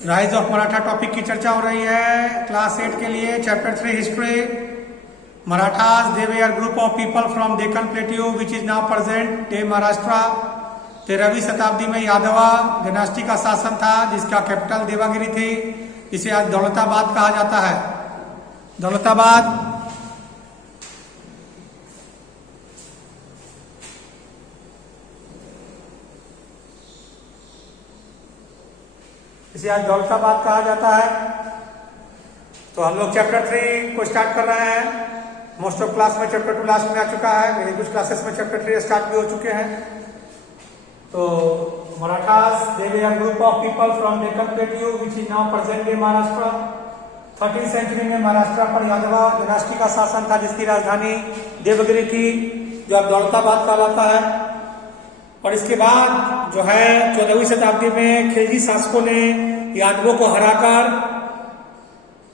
Rise of Maratha topic की चर्चा हो रही है क्लास 8 के लिए। Chapter 3 history. Marathas they were group of people from Deccan plateau which is now present day Maharashtra. 13वीं शताब्दी में यादवा डायनास्टी का शासन था जिसका कैपिटल देवागिरी थी, जिसे आज दौलताबाद कहा जाता है। दौलताबाद इसे आज दौलताबाद कहा जाता है। तो हम लोग चैप्टर 3 को स्टार्ट कर रहे हैं। मोस्ट ऑफ क्लास में चैप्टर 2 लास्ट में आ चुका है, मेरी कुछ क्लासेस में चैप्टर 3 स्टार्ट भी हो चुके हैं। तो Marathas they were group of people from Deccan plateau which is now present day Maharashtra. 13वीं सेंचुरी में महाराष्ट्र पर यादवा डायनास्टी का शासन था जिसकी राजधानी देवगिरी थी, जो अब दौलताबाद कहलाता है। और इसके बाद जो है 14वीं शताब्दी में खिलजी शासकों ने यादवों को हराकर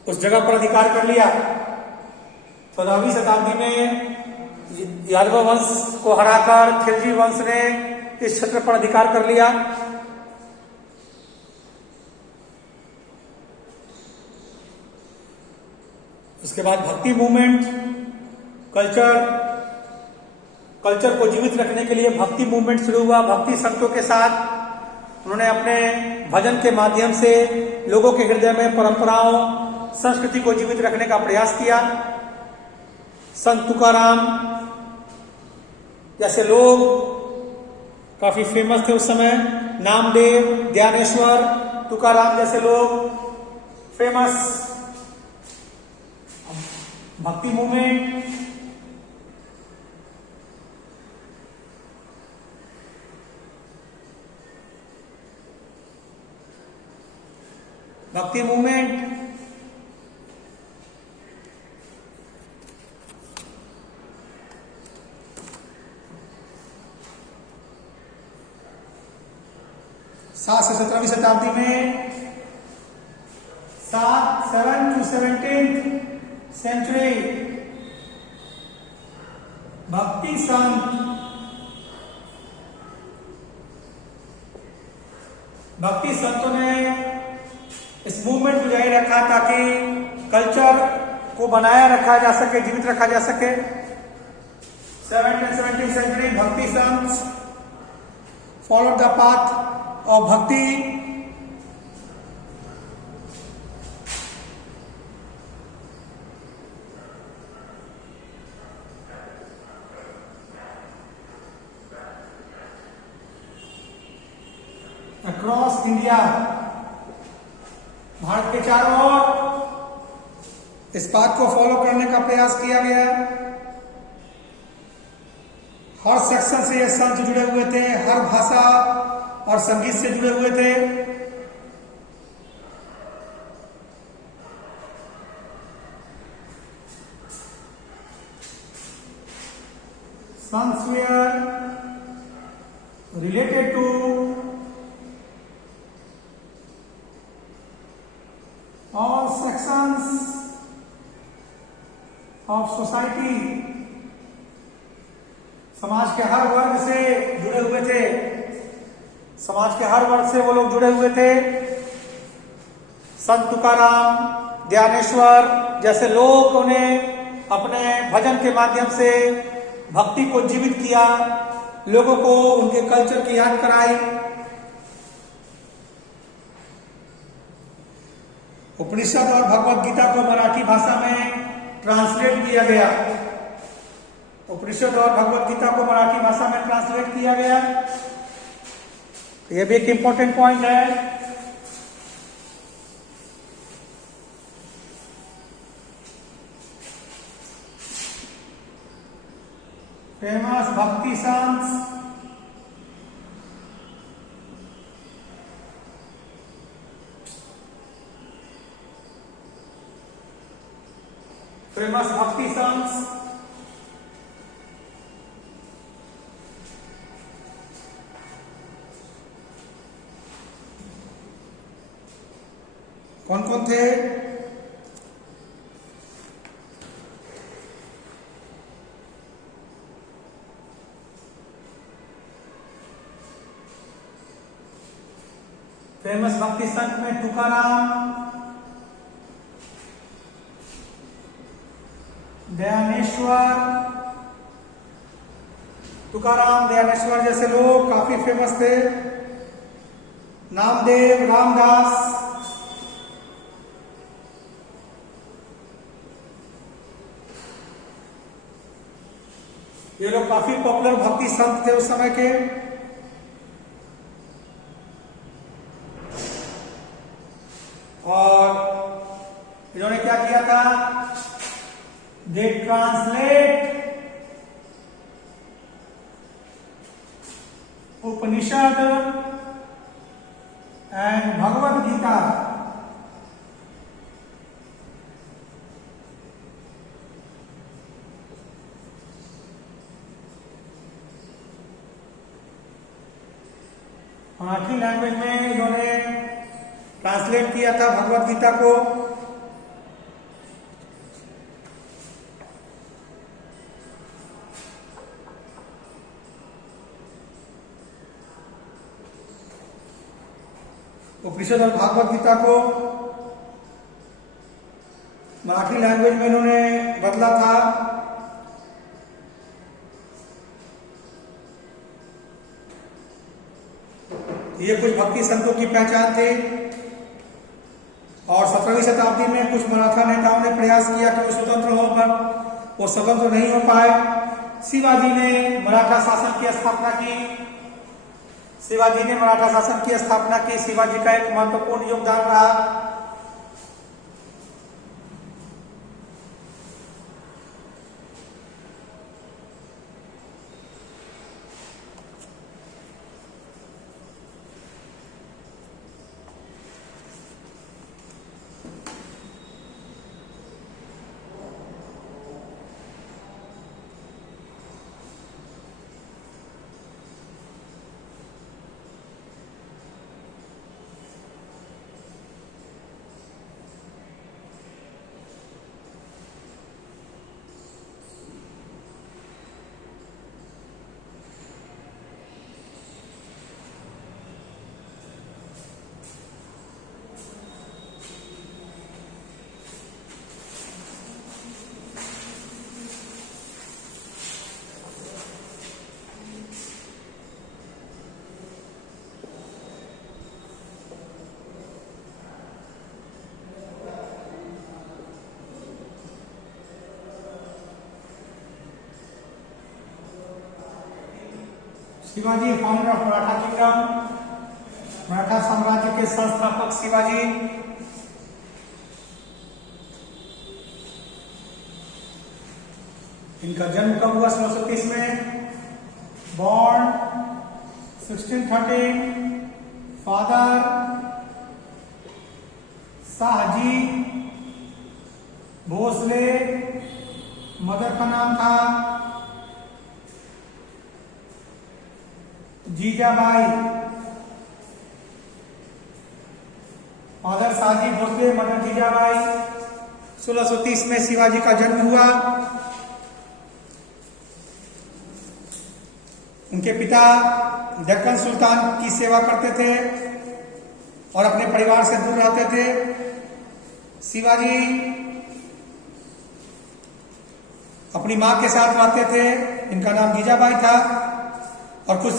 उस जगह पर अधिकार कर लिया। 14वीं शताब्दी में यादव वंश को हराकर खिलजी वंश ने इस क्षेत्र पर अधिकार कर लिया। उसके बाद भक्ति मूवमेंट, कल्चर को जीवित रखने के लिए भक्ति मूवमेंट शुरू हुआ। भक्ति संतों के साथ उन्होंने अपने भजन के माध्यम से लोगों के हृदय में परंपराओं, संस्कृति को जीवित रखने का प्रयास किया। संत तुकाराम जैसे लोग काफी फेमस थे उस समय। नामदेव, ज्ञानेश्वर, तुकाराम जैसे लोग फेमस। भक्ति मूवमेंट सात से 17वीं शताब्दी में 7 to 17th सेंचुरी भक्ति संतों ने इस मूवमेंट को जारी रखा ताकि कल्चर को बनाया रखा जा सके, जीवित रखा जा सके। 17th and 17th सेंचुरी भक्ति संत फॉलोड द पाथ ऑफ भक्ति अक्रॉस इंडिया। भारत के चारों ओर इस बात को फॉलो करने का प्रयास किया गया। हर सेक्शन से ये संत जुड़े हुए थे, हर भाषा और संगीत से जुड़े हुए थे। संत were related to all sections of society। समाज के हर वर्ग से जुड़े हुए थे। समाज के हर वर्ग से वो लोग जुड़े हुए थे। संत तुकाराम, ज्ञानेश्वर जैसे लोगों ने अपने भजन के माध्यम से भक्ति को जीवित किया, लोगों को उनके कल्चर की याद कराई। उपनिषद और भगवत गीता को मराठी भाषा में ट्रांसलेट किया गया। उपनिषद और भगवत गीता को मराठी भाषा में ट्रांसलेट किया गया। यह भी एक इंपॉर्टेंट पॉइंट है। फेमस भक्ति संत कौन कौन थे? फेमस भक्ति संत में तुकाराम, दयानेश्वर, तुकाराम दयानेश्वर जैसे लोग काफी फेमस थे। नामदेव, रामदास, ये लोग काफी पॉपुलर भक्ति संत थे उस समय के। और इन्होंने क्या किया था? They translate Upanishad and Bhagavad Gita Marathi language में इन्होंने ट्रांसलेट किया था भगवद गीता को। उपनिषद और भागवत गीता को मराठी लैंग्वेज में इन्होंने बदला था। ये कुछ भक्ति संतों की पहचान थी। और 17वीं शताब्दी में कुछ मराठा नेताओं ने प्रयास किया कि वो स्वतंत्र हो, पर वो स्वतंत्र नहीं हो पाए। शिवाजी ने मराठा शासन की स्थापना की। शिवाजी ने मराठा शासन की स्थापना की। शिवाजी का एक महत्वपूर्ण योगदान रहा। Shivaji founder of Maratha kingdom, Maratha साम्राज्य के संस्थापक शिवाजी। इनका जन्म कब हुआ? 1630 में। Born 1613। Father Shahji Bhosale, mother का नाम था जीजाबाई। Father Shahji Bhosale, mother Jijabai. 1630 में शिवाजी का जन्म हुआ। उनके पिता दक्कन सुल्तान की सेवा करते थे और अपने परिवार से दूर रहते थे। शिवाजी अपनी मां के साथ रहते थे, इनका नाम जीजाबाई था, और कुछ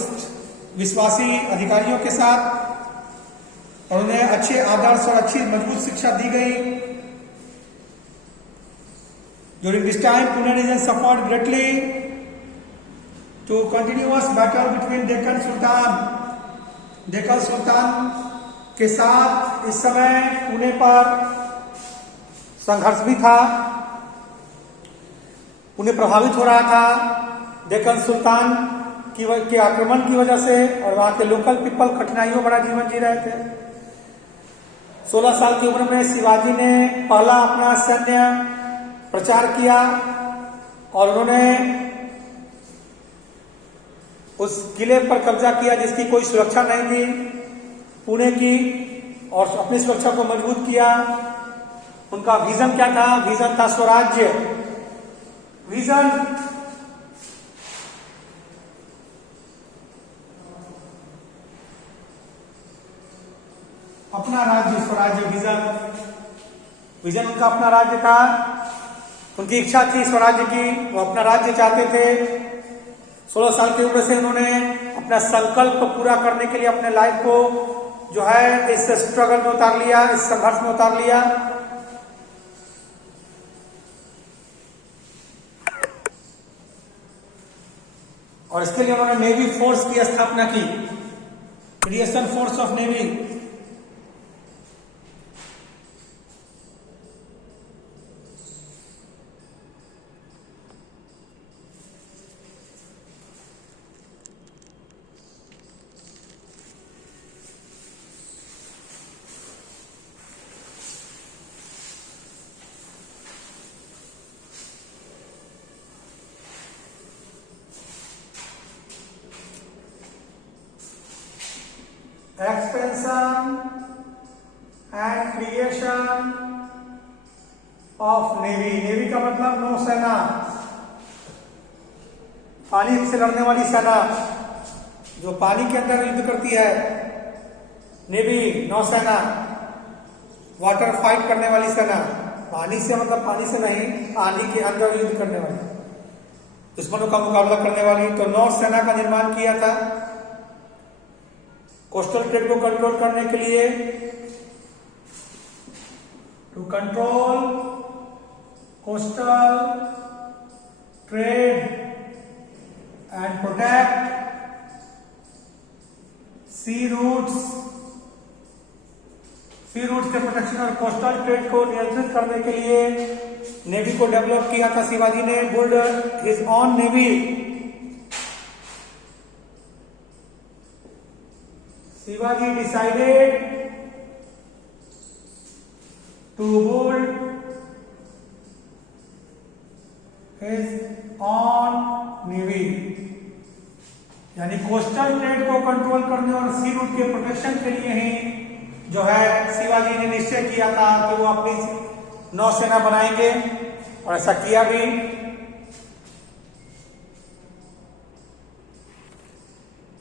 विश्वासी अधिकारियों के साथ, और उन्हें अच्छे आदर्श और अच्छी मजबूत शिक्षा दी गई। During this time Pune region suffered greatly to continuous battle between Deccan sultan. Deccan सुल्तान के साथ इस समय पुणे पर संघर्ष भी था। उन्हें प्रभावित हो रहा था डेक्कन सुल्तान के आक्रमण की वजह से, और वहां के लोकल पीपल कठिनाइयों बड़ा जीवन जी रहे थे। 16 साल की उम्र में शिवाजी ने पहला अपना सैन्य प्रचार किया और उन्होंने उस किले पर कब्जा किया जिसकी कोई सुरक्षा नहीं थी पुणे की, और अपनी सुरक्षा को मजबूत किया। उनका विजन क्या था? विजन था स्वराज्य। विजन अपना राज्य, स्वराज्य, विजन उनका अपना राज्य था। उनकी इच्छा थी स्वराज्य की, वो अपना राज्य चाहते थे। 16 साल की उम्र से उन्होंने अपना संकल्प पूरा करने के लिए अपने लाइफ को जो है इस स्ट्रगल में उतार लिया, इस संघर्ष में उतार लिया। और इसके लिए उन्होंने नेवी फोर्स की स्थापना की, creation force of navy. Expansion and creation of navy. Navy का मतलब नौसेना, पानी से लड़ने वाली सेना, जो पानी के अंदर युद्ध करती है। नेवी नौसेना, वाटर फाइट करने वाली सेना। पानी से मतलब पानी से नहीं, पानी के अंदर युद्ध करने वाली, दुश्मनों का मुकाबला करने वाली। तो नौसेना का निर्माण किया था कोस्टल ट्रेड को कंट्रोल करने के लिए, to control coastal trade and protect sea routes के प्रोटेक्शन और कोस्टल ट्रेड को नियंत्रित करने के लिए नेवी को डेवलप किया था शिवाजी ने। Built his on navy. Shivaji decided to build his own navy, यानी कोस्टल ट्रेड को कंट्रोल करने और सी रूट के प्रोटेक्शन के लिए ही जो है शिवाजी ने निश्चय किया था कि वो अपनी नौसेना बनाएंगे, और ऐसा किया भी।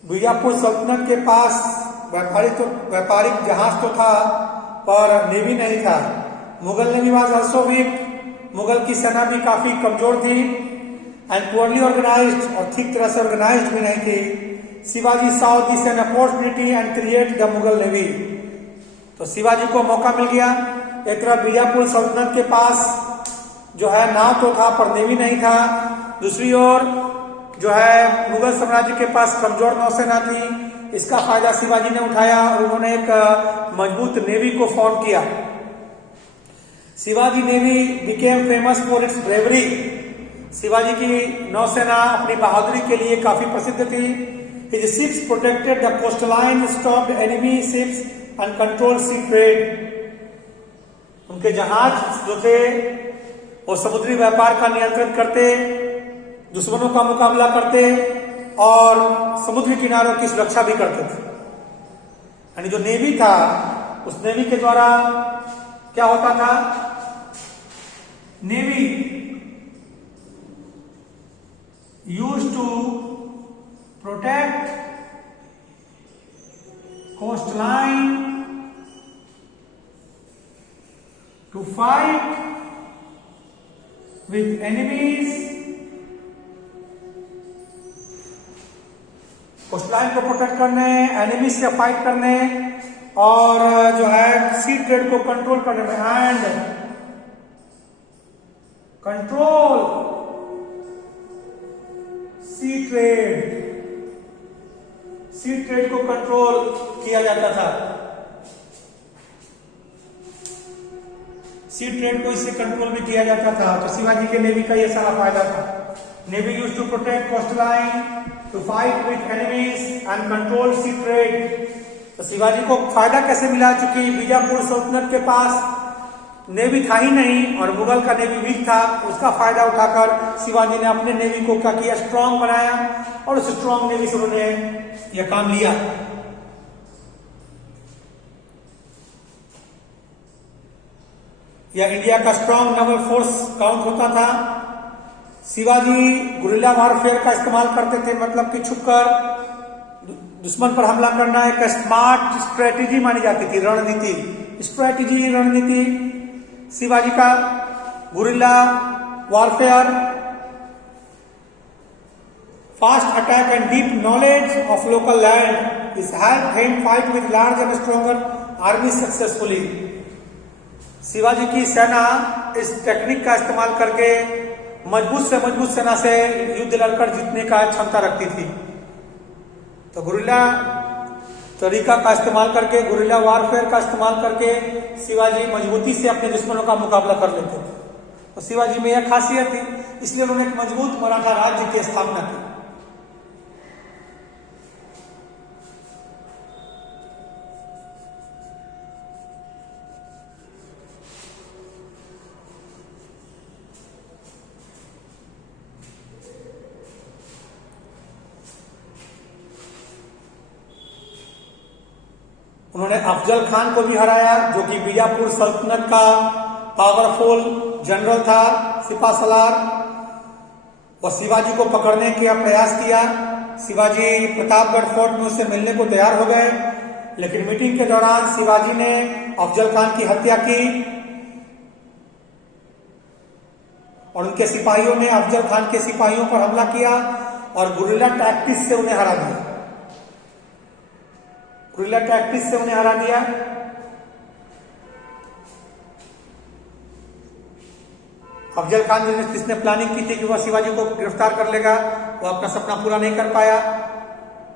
बीजापुर सल्तनत के पास व्यापारिक जहाज तो था पर नेवी नहीं था। Mughal navy was also weak. Mughal की सेना भी काफी कमजोर थी एंड पुअरली ऑर्गेनाइज्ड, और ठीक तरह से ऑर्गेनाइज्ड भी नहीं थी। शिवाजी साउ this an opportunity and create the Mughal navy. तो शिवाजी को मौका मिल गया। एक तरफ बीजापुर सल्तनत के पास जो है नाव तो था पर नेवी नहीं था, दूसरी ओर जो है मुगल साम्राज्य के पास कमजोर नौसेना थी। इसका फायदा शिवाजी ने उठाया और उन्होंने एक मजबूत नेवी को फॉर्म किया। Shivaji navy became famous for its bravery. Shivaji की नौसेना अपनी बहादुरी के लिए काफी प्रसिद्ध थी। His ships protected the coastline, stopped enemy ships and control sea trade. उनके जहाज जो थे वो समुद्री व्यापार का नियंत्रण करते, दुश्मनों का मुकाबला करते और समुद्री किनारों की सुरक्षा भी करते थे। यानी जो नेवी था, उस नेवी के द्वारा क्या होता था? Navy used to protect coastline, to fight with enemies. Coastline को प्रोटेक्ट करने, एनिमी से फाइट करने और जो है सी ट्रेड को कंट्रोल करने में, एंड कंट्रोल सी ट्रेड को कंट्रोल किया जाता था। सी ट्रेड को इससे कंट्रोल भी किया जाता था। तो शिवाजी के नेवी का यह सारा फायदा था। Navy used to protect coastline, to fight with enemies and control sea trade. तो शिवाजी को फायदा कैसे मिला? चूंकि बीजापुर सल्तनत के पास नेवी था ही नहीं और मुगल का नेवी वीक था, उसका फायदा उठाकर शिवाजी ने अपने नेवी को क्या किया? स्ट्रांग बनाया, और उस स्ट्रांग नेवी से उन्होंने यह काम लिया। यह इंडिया का स्ट्रांग नेवल फोर्स काउंट होता था। शिवाजी गुरिल्ला वॉरफेयर का इस्तेमाल करते थे, मतलब कि छुपकर दुश्मन पर हमला करना एक स्मार्ट स्ट्रेटेजी मानी जाती थी, रणनीति, स्ट्रेटेजी, रणनीति शिवाजी का। Guerrilla warfare, fast attack and deep knowledge of local land is help him fight with large and stronger army successfully. Shivaji की सेना इस टेक्निक का इस्तेमाल करके मजबूत से मजबूत सेना से युद्ध लड़कर जीतने का क्षमता रखती थी। तो गुरिल्ला तरीका का इस्तेमाल करके, गुरिल्ला वारफेयर का इस्तेमाल करके शिवाजी मजबूती से अपने दुश्मनों का मुकाबला कर लेते थे। तो शिवाजी में यह खासियत थी, इसलिए उन्होंने एक मजबूत मराठा राज्य की स्थापना की। उन्होंने अफजल खान को भी हराया, जो कि बीजापुर सल्तनत का पावरफुल जनरल था, सिपा सलार। और शिवाजी को पकड़ने का प्रयास किया। शिवाजी प्रतापगढ़ फोर्ट में उससे मिलने को तैयार हो गए, लेकिन मीटिंग के दौरान शिवाजी ने अफजल खान की हत्या की और उनके सिपाहियों ने अफजल खान के सिपाहियों पर हमला किया और गुरिल्ला टैक्टिक्स से उन्हें हरा दिया। गुरिल्ला टैक्टिक्स से उन्हें हरा दिया। अफजल खान जिसने प्लानिंग की थी कि वह शिवाजी को गिरफ्तार कर लेगा, वो अपना सपना पूरा नहीं कर पाया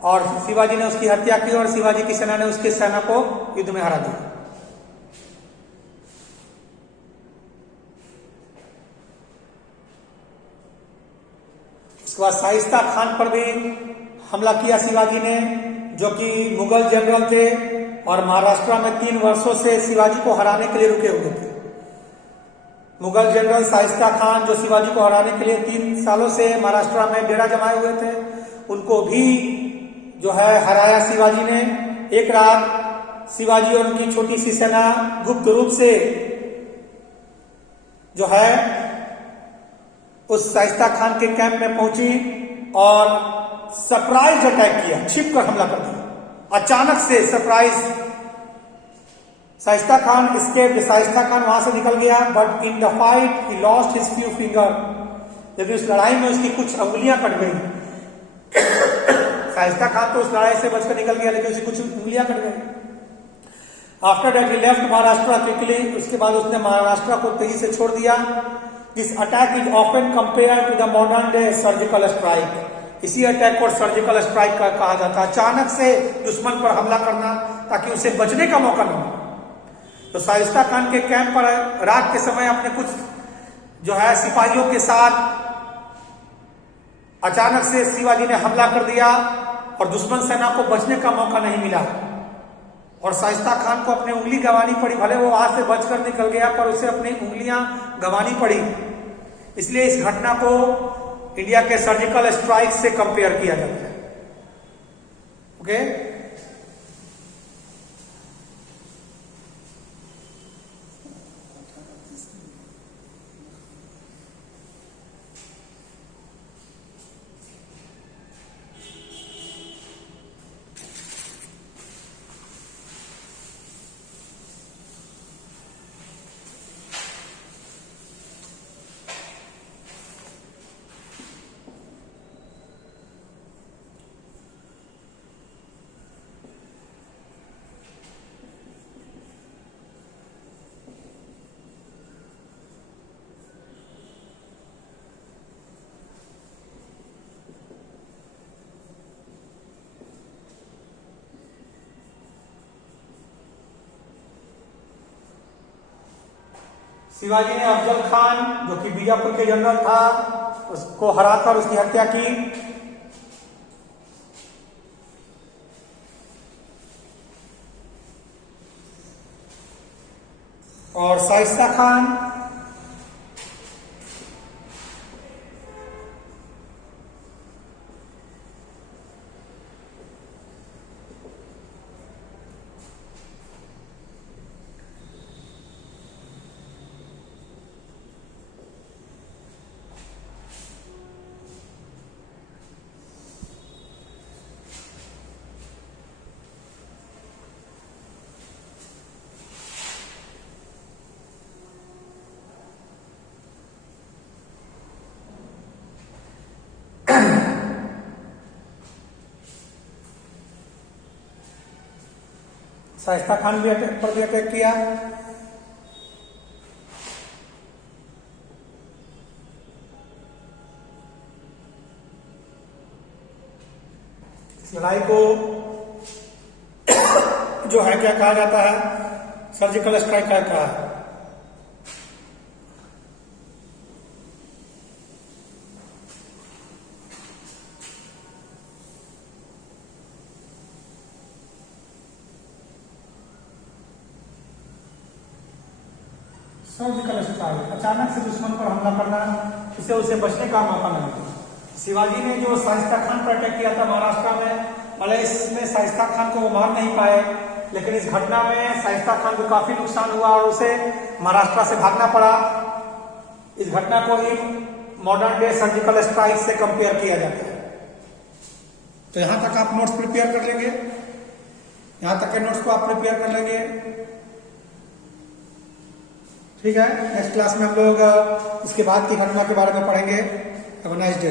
और शिवाजी ने उसकी हत्या की और शिवाजी की सेना ने उसकी सेना को युद्ध में हरा दिया। उसके बाद शाइस्ता खान पर भी हमला किया शिवाजी ने, जो कि मुगल जनरल थे और महाराष्ट्र में 3 वर्षों से शिवाजी को हराने के लिए रुके हुए थे। मुगल जनरल शाइस्ता खान, जो शिवाजी को हराने के लिए 3 सालों से महाराष्ट्र में डेरा जमाए हुए थे, उनको भी जो है हराया शिवाजी ने। एक रात शिवाजी और उनकी छोटी सी सेना गुप्त रूप से जो है उस शाइस्ता खान के कैंप में पहुंची और सरप्राइज अटैक किया, छिप कर हमला कर दिया। अचानक से सरप्राइज शाइस्ता खान वहां से निकल गया, but in the fight he lost his few finger. यदि उस लड़ाई में उसकी कुछ अंगुलियां कट गई। शाइस्ता खान तो उस लड़ाई से बचकर निकल गया, लेकिन उसकी कुछ अंगुलियां कट गई। After that he left Maharashtra quickly, उसके बाद उसने महाराष्ट्र को तेजी से छोड़ दिया। This attack is often compare to the modern day surgical strike. इसी अटैक को सर्जिकल स्ट्राइक का कहा जाता है, अचानक से दुश्मन पर हमला करना ताकि उसे बचने का मौका न हो। तो शाइस्ता खान के कैंप पर रात के समय अपने कुछ जो है सिपाहियों के साथ अचानक से शिवाजी ने हमला कर दिया और दुश्मन सेना को बचने का मौका नहीं मिला और शाइस्ता खान को अपनी उंगली गंवानी पड़ी। भले वो वहां से बचकर निकल गया, पर उसे अपनी उंगलियां गंवानी पड़ी। इसलिए इस घटना को इंडिया के सर्जिकल स्ट्राइक से कंपेयर किया जाता है। ओके, शिवाजी ने अफजल खान, जो कि बीजापुर के जनरल था, उसको हराकर उसकी हत्या की। और शाइस्ता खान शाइस्ता खान पर भी अटैक किया। इस लड़ाई को जो है क्या कहा जाता है, सर्जिकल स्ट्राइक कहा है। सर्जिकल स्ट्राइक, अचानक से दुश्मन पर हमला करना, इसे उसे बचने का मौका न मिले। शिवाजी ने जो शाइस्ता खान पर अटैक किया था महाराष्ट्र में, भले इसमें शाइस्ता खान को वो मार नहीं पाए, लेकिन इस घटना में शाइस्ता खान को काफी नुकसान हुआ और उसे महाराष्ट्र से भागना पड़ा। इस घटना को ही मॉडर्न डे सर्जिकल स्ट्राइक से कंपेयर किया जाता है। तो यहां तक आप नोट्स प्रिपेयर कर लेंगे, यहां तक के नोट्स को आप प्रिपेयर कर लेंगे। ठीक है, नेक्स्ट क्लास में हम लोग इसके बाद की घटना के बारे में पढ़ेंगे। Have a nice day.